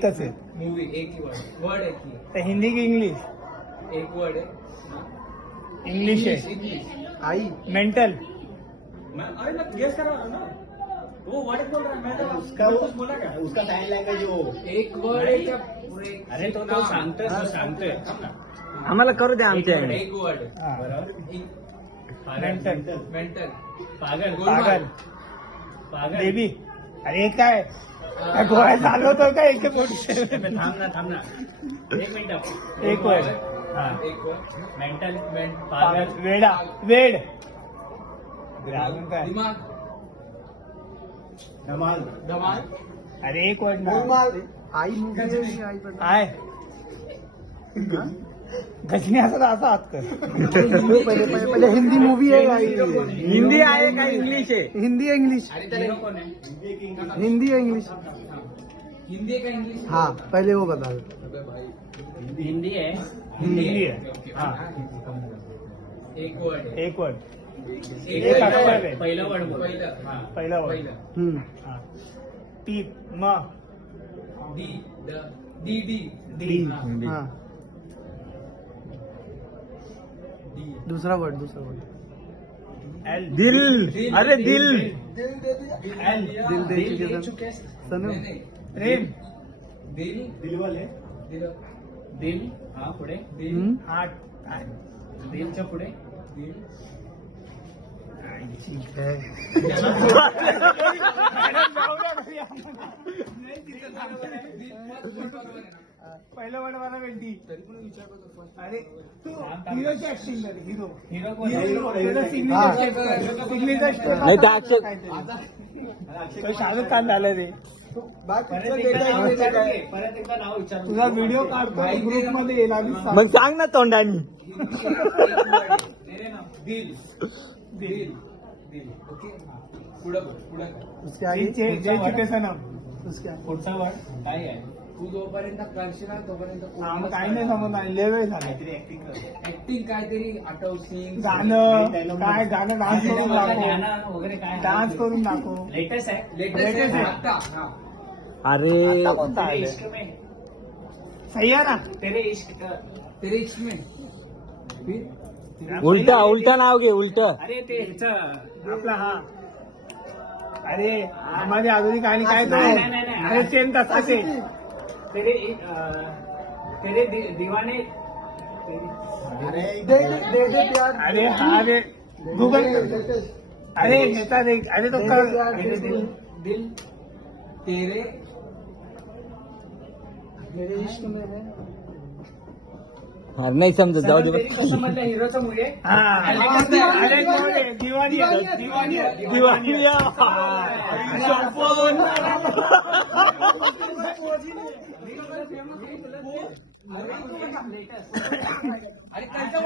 कसे मूवी एक ही वर्ड एक ही तर हिंदी की इंग्लिश एक वर्ड है इंग्लिश है इंग्लिश आई मेंटल अरे मैं गेस कर रहा हूँ ना वो वर्ड बोल रहा है मैं तो उसका कुछ बोला क्या उसका साइन लँग्वेज वो एक वर्ड है क्या पूरे अरे तो सांगतोय आम्हाला करू द्या आमच्या एक वर्ड मेंटल मेंटल पागल बेबी अरे हे काय गोळ्या चालवतो का एक थांब ना एक मिनिट एक वर्ड एक वर्ड मेंटल पागल वेडा वेड अजून काय दिमाग धमाल धमाल अरे एक वर्ड ना आय गजनी असं असा हात कर पहिले हिंदी मूवी आहे हिंदी आहे का इंग्लिश आहे हिंदी आहे इंग्लिश अरे त्याला कौन है हिंदी है इंग्लिश हिंदी है का इंग्लिश हाँ पहले वो बता दो अबे भाई हिंदी आहे हिंदी आहे ओके हा एक वर्ड है एक वर्ड एक एक वर्ड अक्षर है आहे पहिलं वर्ड बोल पहिलं हां पहिला वर्ड पहिलं हा टी म D the D D D हाँ डी दूसरा वर्ड एल दिल अरे दिल एल दिल दे चुके सनम नहीं प्रेम दिल दिलवाले दिल दिल हा पुढे दिल हार्ट दिलच्या पुढे दिल ठीक है पहिलं वर्ड मला भेटली तरी पण विचार करतो फर्स्ट अरे तू हिरोची ऍक्टिंग कर हिरो हिरो कोण नाही तर अक्षर शाहरुख खान झालं रे परत एकदा नाव विचार तुझा व्हिडिओ काढतो ग्रुप मध्ये येईल आम्ही सांगू. मग सांग ना तोंडानी मेरे नाम दिल दिल दिल ओके पुढं उसके आगे जय चुके सनम उसके आगे पुढचा वर्ड काय आहे तू जोपर्यंत करशील ना तोपर्यंत आम्हाला काही नाही समजणार लय वेळ झाला काहीतरी ऍक्टिंग कर ऍक्टिंग काहीतरी आठवशील गाणं काय गाणं डान्स करून दाखव गाणं वगैरे काय डान्स करून दाखव लेटेस्ट आहे लेटेस्ट Latest आहे आहे. आता हा अरे तेरे इश्क में सही आहे ना तेरे इश्क का तेरे इश्क में फिर उलटा उलटा नाव घे उलट अरे ते ह्याचं आपला हा अरे आम्हाला अजून काही काय नाही. अरे सेम तसाच आहे तेरे तेरे दीवाने दे दे दे प्यार अरे हा रे गूगल अरे ह्याचा रे अरे तो तेरे दिल दिल तेरे मेरे इश्क में है अरे नाही समजत जाऊ दे तेरी कसम मधल्या हिरोचा मुळे हा अरे दिवाणी दिवाणी दिवाणी अरे कैसा